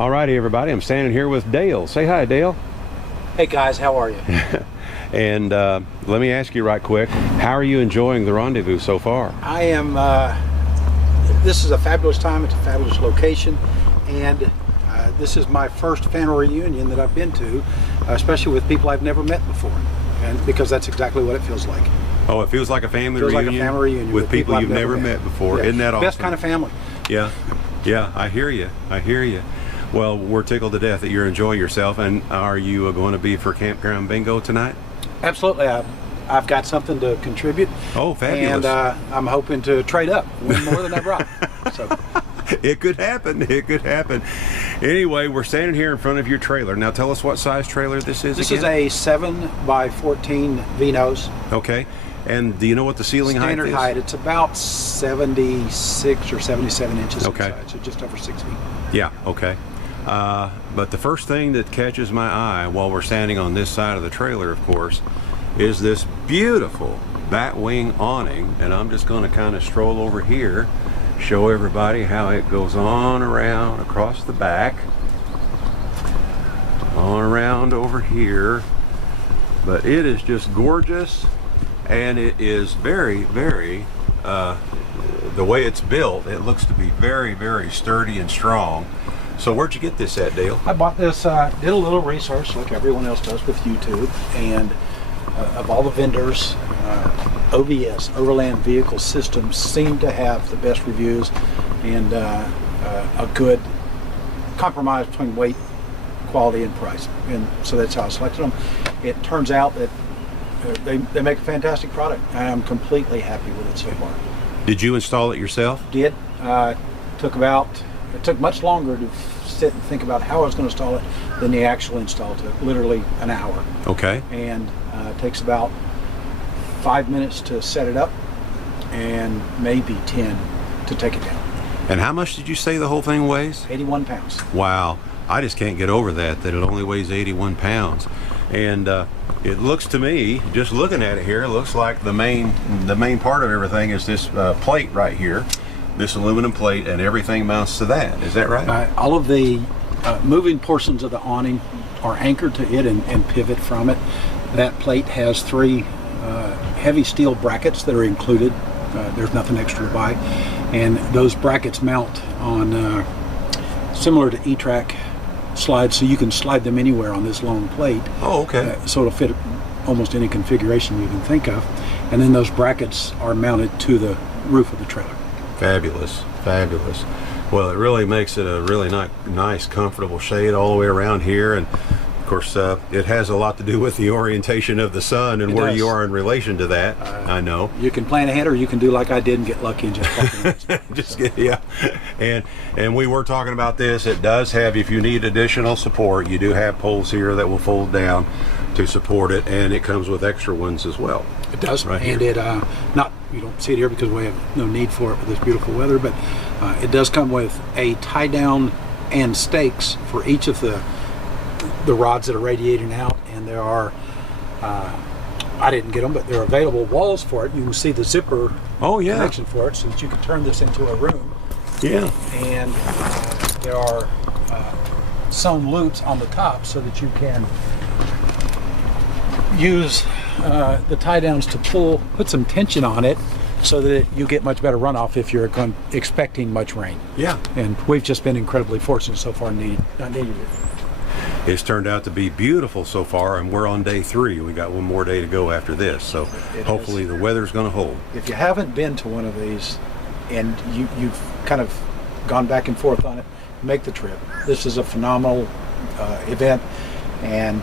All righty, everybody. I'm standing here with Dale. Say hi, Dale. Hey guys, how are you? And let me ask you right quick, how are you enjoying the rendezvous so far? I am, this is a fabulous time, it's a fabulous location, and this is my first family reunion that I've been to, especially with people I've never met before, and because that's exactly what it feels like. Oh, it feels like a family reunion? reunion? Like a family reunion with people you've never met before. Yeah. Isn't that awesome? Best kind of family. Yeah, yeah, I hear you. I hear you. Well, we're tickled to death that you're enjoying yourself. And are you going to be for Campground Bingo tonight? Absolutely. I've got something to contribute. Oh, fabulous. And I'm hoping to trade up, win more than I brought. So. It could happen. It could happen. Anyway, we're standing here in front of your trailer. Now tell us what size trailer this is This again? is a 7x14 V-nose. Okay. And do you know what the ceiling height is? Standard height. It's about 76 or 77 inches okay. inside, so just over 6 feet. Yeah, okay. But the first thing that catches my eye while we're standing on this side of the trailer, of course, is this beautiful batwing awning. And I'm just going to kind of stroll over here, show everybody how it goes on around across the back, on around over here. But it is just gorgeous, and it is very, very, the way it's built, it looks to be very, very sturdy and strong. So where'd you get this at, Dale? I bought this, did a little research like everyone else does with YouTube, and of all the vendors, OVS, Overland Vehicle Systems, seem to have the best reviews and a good compromise between weight, quality, and price. And so that's how I selected them. It turns out that they make a fantastic product. I am completely happy with it so far. Did you install it yourself? Did. It took much longer to sit and think about how I was going to install it than the actual install. It took literally an hour. Okay. And it takes about 5 minutes to set it up and maybe 10 to take it down. And how much did you say the whole thing weighs? 81 pounds. Wow. I just can't get over that it only weighs 81 pounds. And it looks to me, just looking at it here, it looks like the main part of everything is this plate right here. This aluminum plate, and everything mounts to that. Is that right? All of the moving portions of the awning are anchored to it and pivot from it. That plate has 3 heavy steel brackets that are included. There's nothing extra to buy. And those brackets mount on similar to E-Track slides, so you can slide them anywhere on this long plate. Oh, okay. So it'll fit almost any configuration you can think of. And then those brackets are mounted to the roof of the trailer. Fabulous, fabulous. Well, it really makes it a really nice, comfortable shade all the way around here. And of course, it has a lot to do with the orientation of the sun and where you are in relation to that. I know. You can plan ahead, or you can do like I did and get lucky and just park in just get, yeah. And we were talking about this. It does have, if you need additional support, you do have poles here that will fold down to support it, and it comes with extra ones as well. It does, right and here. you don't see it here because we have no need for it with this beautiful weather, but it does come with a tie down and stakes for each of the rods that are radiating out, and there are, I didn't get them, but there are available walls for it. You can see the zipper connection for it, so that you can turn this into a room. Yeah. And there are sewn loops on the top so that you can use the tie downs to put some tension on it so that you get much better runoff if you're expecting much rain. Yeah. And we've just been incredibly fortunate so far, not needed it. It's turned out to be beautiful so far, and we're on day 3. We got one more day to go after this, so hopefully the weather's going to hold. If you haven't been to one of these and you've kind of gone back and forth on it, make the trip. This is a phenomenal event, and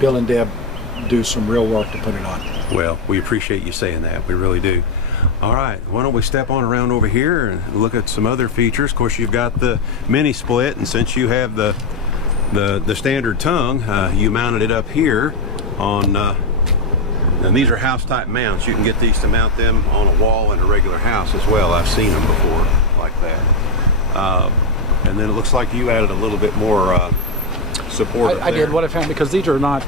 Bill and Deb do some real work to put it on. Well, we appreciate you saying that. We really do. All right, why don't we step on around over here and look at some other features. Of course, you've got the mini split, and since you have the standard tongue, you mounted it up here on, and these are house type mounts. You can get these to mount them on a wall in a regular house as well. I've seen them before like that. And then it looks like you added a little bit more support. I did what I found, because these are not,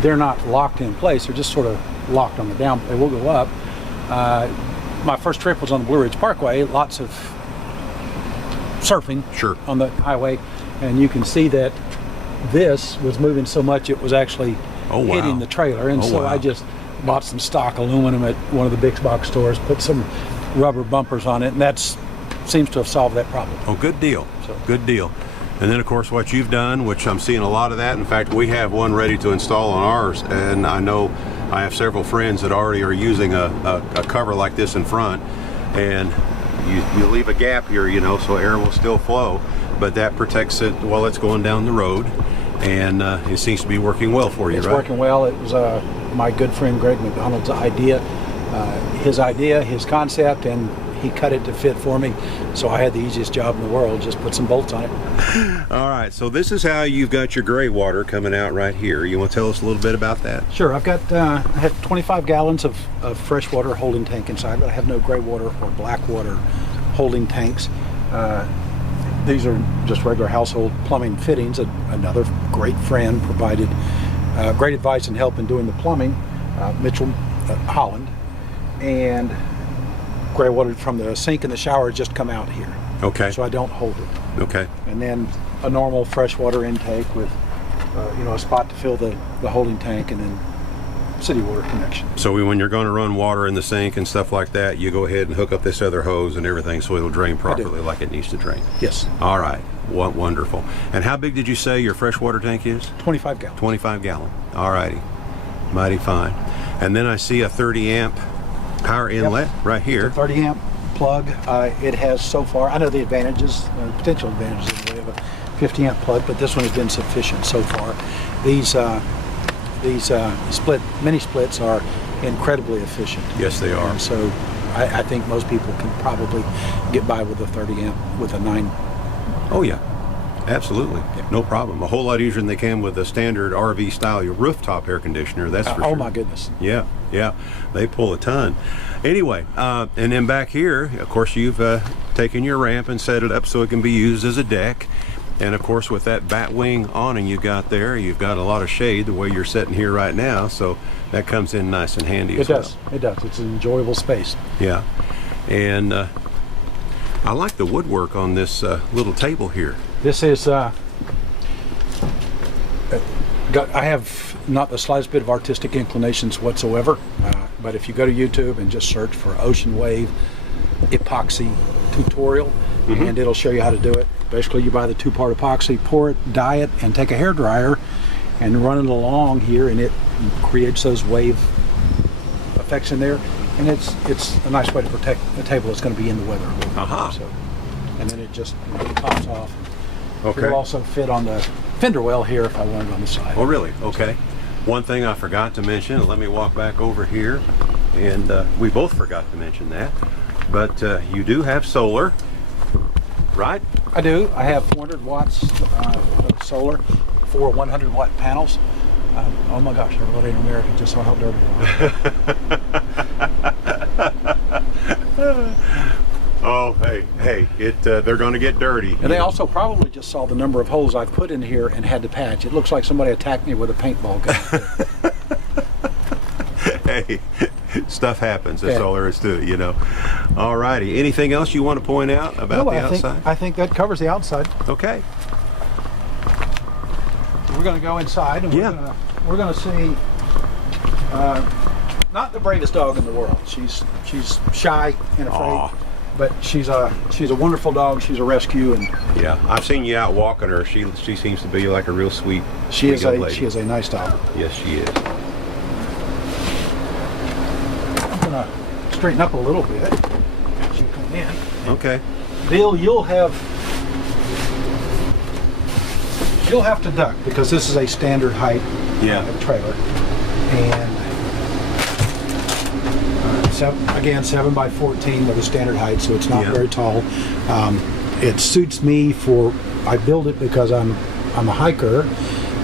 they're not locked in place. They're just sort of locked on the down. They will go up. My first trip was on the Blue Ridge Parkway. Lots of surfing Sure. on the highway, and you can see that this was moving so much it was actually Oh, wow. hitting the trailer. And so wow. I just bought some stock aluminum at one of the big box stores, put some rubber bumpers on it, and that seems to have solved that problem. Oh, good deal. Good deal. And then, of course, what you've done, which I'm seeing a lot of that. In fact, we have one ready to install on ours, and I know I have several friends that already are using a cover like this in front, and you leave a gap here, you know, so air will still flow, but that protects it while it's going down the road, and it seems to be working well for you, It's right? working well. It was my good friend Greg McDonald's idea, his concept, and he cut it to fit for me, so I had the easiest job in the world. Just put some bolts on it. All right, so this is how you've got your gray water coming out right here. You want to tell us a little bit about that? Sure. I've got I have 25 gallons of freshwater holding tank inside, but I have no gray water or black water holding tanks. These are just regular household plumbing fittings. Another great friend provided great advice and help in doing the plumbing, Mitchell Holland, and gray water from the sink and the shower just come out here. Okay. So I don't hold it. Okay. And then a normal freshwater intake with a spot to fill the holding tank, and then city water connection. So when you're going to run water in the sink and stuff like that, you go ahead and hook up this other hose and everything so it'll drain properly like it needs to drain. Yes. All right. What wonderful. And how big did you say your freshwater tank is? 25 gallons. 25 gallon. All righty. Mighty fine. And then I see a 30 amp power inlet right here. It's a 30 amp plug. It has so far, I know the advantages, potential advantages in the way of a 50 amp plug, but this one has been sufficient so far. These mini splits are incredibly efficient. Yes, they are. And so I think most people can probably get by with a 30 amp with a 9. Oh yeah, absolutely. No problem. A whole lot easier than they can with a standard RV style rooftop air conditioner, that's for sure. Oh my goodness. Yeah, yeah, they pull a ton. Anyway, and then back here, of course, you've taken your ramp and set it up so it can be used as a deck. And of course, with that bat wing awning you got there, you've got a lot of shade the way you're sitting here right now, so that comes in nice and handy as well. It does. It's an enjoyable space. Yeah, and I like the woodwork on this little table here. This is, I have not the slightest bit of artistic inclinations whatsoever, but if you go to YouTube and just search for ocean wave epoxy tutorial, and it'll show you how to do it. Basically, you buy the 2-part epoxy, pour it, dye it, and take a hairdryer and run it along here, and it creates those wave effects in there. And it's a nice way to protect the table that's going to be in the weather. So, and then it just pops off. Okay. It'll also fit on the fender well here if I wanted on the side. Oh, really? Okay. One thing I forgot to mention, let me walk back over here, and we both forgot to mention that, but you do have solar, right? I do. I have 400 watts of solar, 4 100-watt panels. Oh my gosh, everybody in America just saw how dirty they are. Oh, hey, they're going to get dirty. And they also probably just saw the number of holes I've put in here and had to patch. It looks like somebody attacked me with a paintball gun. Hey, stuff happens. That's all there is to it, you know. All righty. Anything else you want to point out about the outside? I think that covers the outside. Okay. We're going to go inside, and we're going to see not the bravest dog in the world. She's shy and afraid. Aww. But she's a wonderful dog. She's a rescue, and yeah, I've seen you out walking her. She seems to be like a real sweet. She is young lady. She is a nice dog. Yes, she is. I'm gonna straighten up a little bit as you come in. Okay. Bill, you'll have to duck because this is a standard height trailer, and. Again, 7 by 14 with a standard height, so it's not very tall. It suits me I build it because I'm a hiker,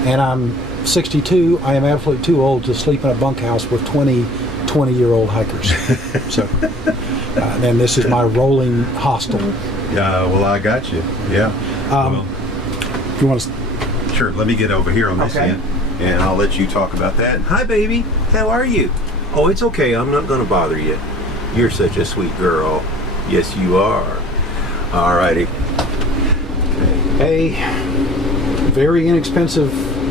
and I'm 62. I am absolutely too old to sleep in a bunkhouse with 20-year-old hikers. So then this is my rolling hostel. Yeah, well, I got you. Yeah. If you want to... Sure, let me get over here on this end, and I'll let you talk about that. Hi, baby. How are you? Oh, it's okay. I'm not going to bother you. You're such a sweet girl. Yes, you are. All righty. a very inexpensive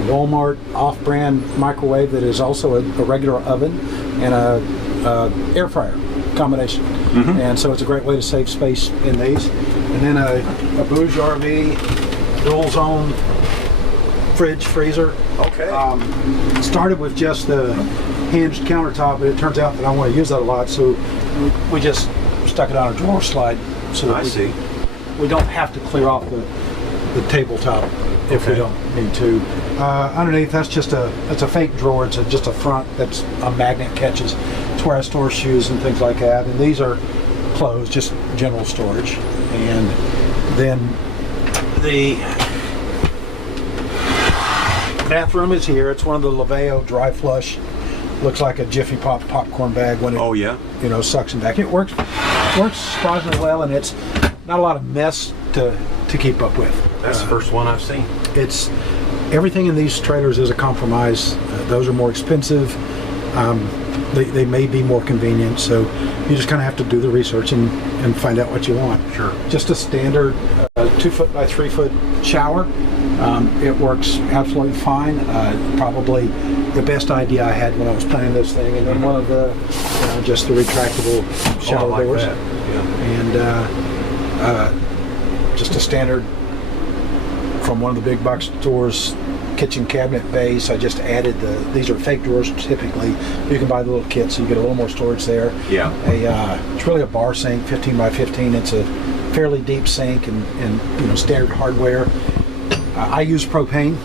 Walmart off-brand microwave that is also a regular oven and a air fryer combination. And so it's a great way to save space in these. And then a Bouge RV dual zone fridge freezer. Okay. Started with just the hinged countertop, but it turns out that I want to use that a lot, so we just stuck it on a drawer slide so that we don't have to clear off the tabletop if we don't need to. Underneath, that's just it's a fake drawer. It's just a front that's a magnet catches. It's where I store shoes and things like that. And these are closed, just general storage. And then the bathroom is here. It's one of the Laveo dry flush. Looks like a Jiffy Pop popcorn bag when it suction back. It works surprisingly well, and it's not a lot of mess to keep up with. That's the first one I've seen. It's everything in these trailers is a compromise. Those are more expensive. They may be more convenient, so you just kind of have to do the research and find out what you want. Sure. Just a standard 2 foot by 3 foot shower. It works absolutely fine. Probably the best idea I had when I was planning this thing. And then one of the just the retractable shower doors. That. Yeah. And just a standard from one of the big box stores kitchen cabinet base. I just added these are fake drawers typically. You can buy the little kit so you get a little more storage there. Yeah. It's really a bar sink, 15 by 15. It's a fairly deep sink and standard hardware. I use propane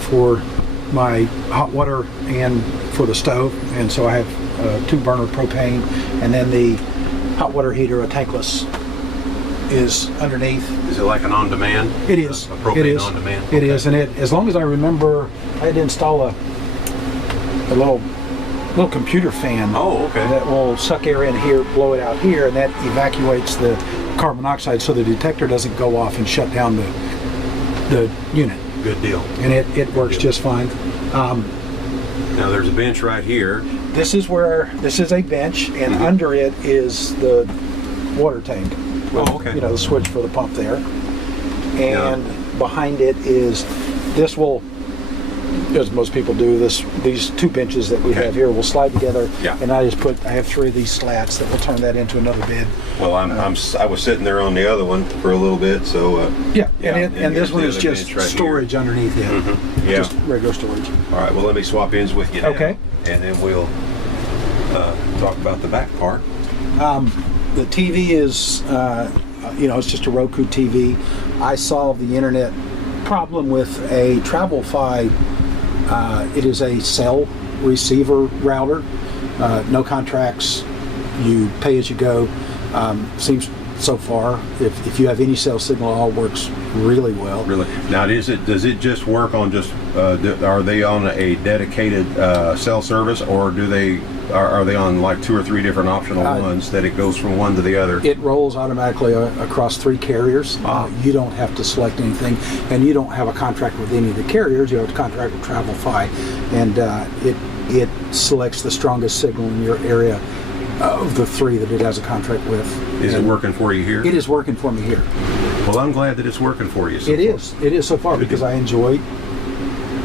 for my hot water and for the stove, and so I have 2 burner propane, and then the hot water heater, a tankless, is underneath. Is it like an on-demand? It is. A propane on-demand? It is, and as long as I remember, I had to install a little computer fan. Oh, okay. That will suck air in here, blow it out here, and that evacuates the carbon monoxide so the detector doesn't go off and shut down the unit. Good deal. And it works just fine. Now there's a bench right here. This is a bench, and under it is the water tank. With, the switch for the pump there. And behind it is, this will, as most people do, these 2 benches that we have here will slide together. Yeah. And I have 3 of these slats that will turn that into another bed. Well, I was sitting there on the other one for a little bit, so. And this one is just right storage underneath it. Just regular storage. All right. Well, let me swap ends with you now. Okay. And then we'll talk about the back part. The TV is, it's just a Roku TV. I solved the internet problem with a TravelFi. It is a cell receiver router. No contracts. You pay as you go. Seems so far, if you have any cell signal, it all works really well. Really? Now, does it just work on are they on a dedicated cell service, or are they on like 2 or 3 different optional ones that it goes from one to the other? It rolls automatically across 3 carriers. You don't have to select anything, and you don't have a contract with any of the carriers. You have a contract with TravelFi, and it selects the strongest signal in your area of the 3 that it has a contract with. Is it working for you here? It is working for me here. Well, I'm glad that it's working for you so far. It is so far, because I enjoy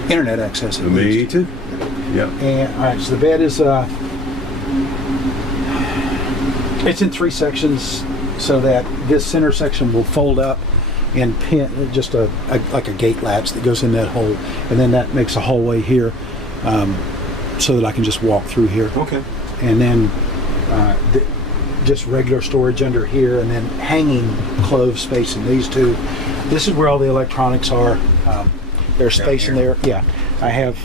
internet access. Me too. Yeah. And all right, so the bed is it's in 3 sections, so that this center section will fold up and pin just like a gate latch that goes in that hole, and then that makes a hallway here, so that I can just walk through here. Okay. And then just regular storage under here, and then hanging clothes space in these 2. This is where all the electronics are. There's space in there. Yeah, I have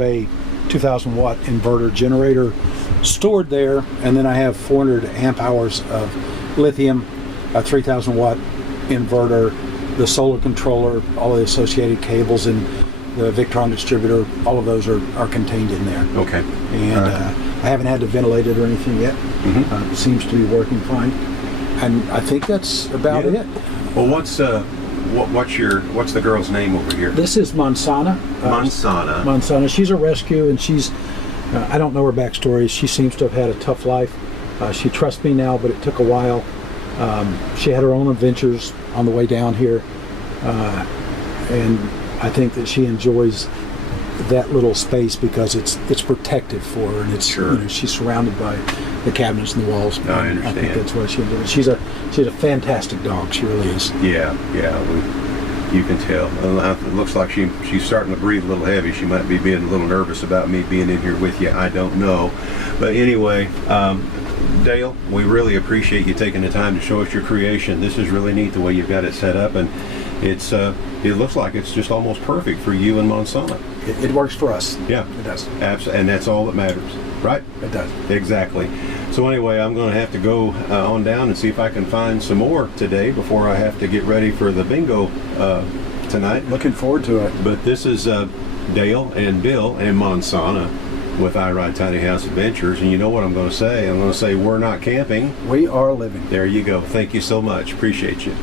a 2,000 watt inverter generator stored there, and then I have 400 amp hours of lithium, a 3,000 watt inverter, the solar controller, all the associated cables, and the Victron distributor. All of those are contained in there. Okay. And I haven't had to ventilate it or anything yet. It seems to be working fine, and I think that's about it. Well, what's the girl's name over here? This is Mansana. Mansana. She's a rescue, and she's I don't know her backstory. She seems to have had a tough life. She trusts me now, but it took a while. She had her own adventures on the way down here, and I think that she enjoys that little space because it's protective for her, and it's Sure. she's surrounded by the cabinets and the walls. I and understand. I think that's what she enjoys. She's a fantastic dog. She really is. Yeah, you can tell. It looks like she's starting to breathe a little heavy. She might be being a little nervous about me being in here with you. I don't know. But anyway, Dale, we really appreciate you taking the time to show us your creation. This is really neat the way you've got it set up, and it looks like it's just almost perfect for you and Monsana. It works for us. Yeah, It does. and that's all that matters, right? It does. Exactly. So anyway, I'm going to have to go on down and see if I can find some more today before I have to get ready for the bingo tonight. Looking forward to it. But this is Dale and Bill and Monsana with I Ride Tiny House Adventures, and you know what I'm going to say? I'm going to say we're not camping. We are living. There you go. Thank you so much. Appreciate you.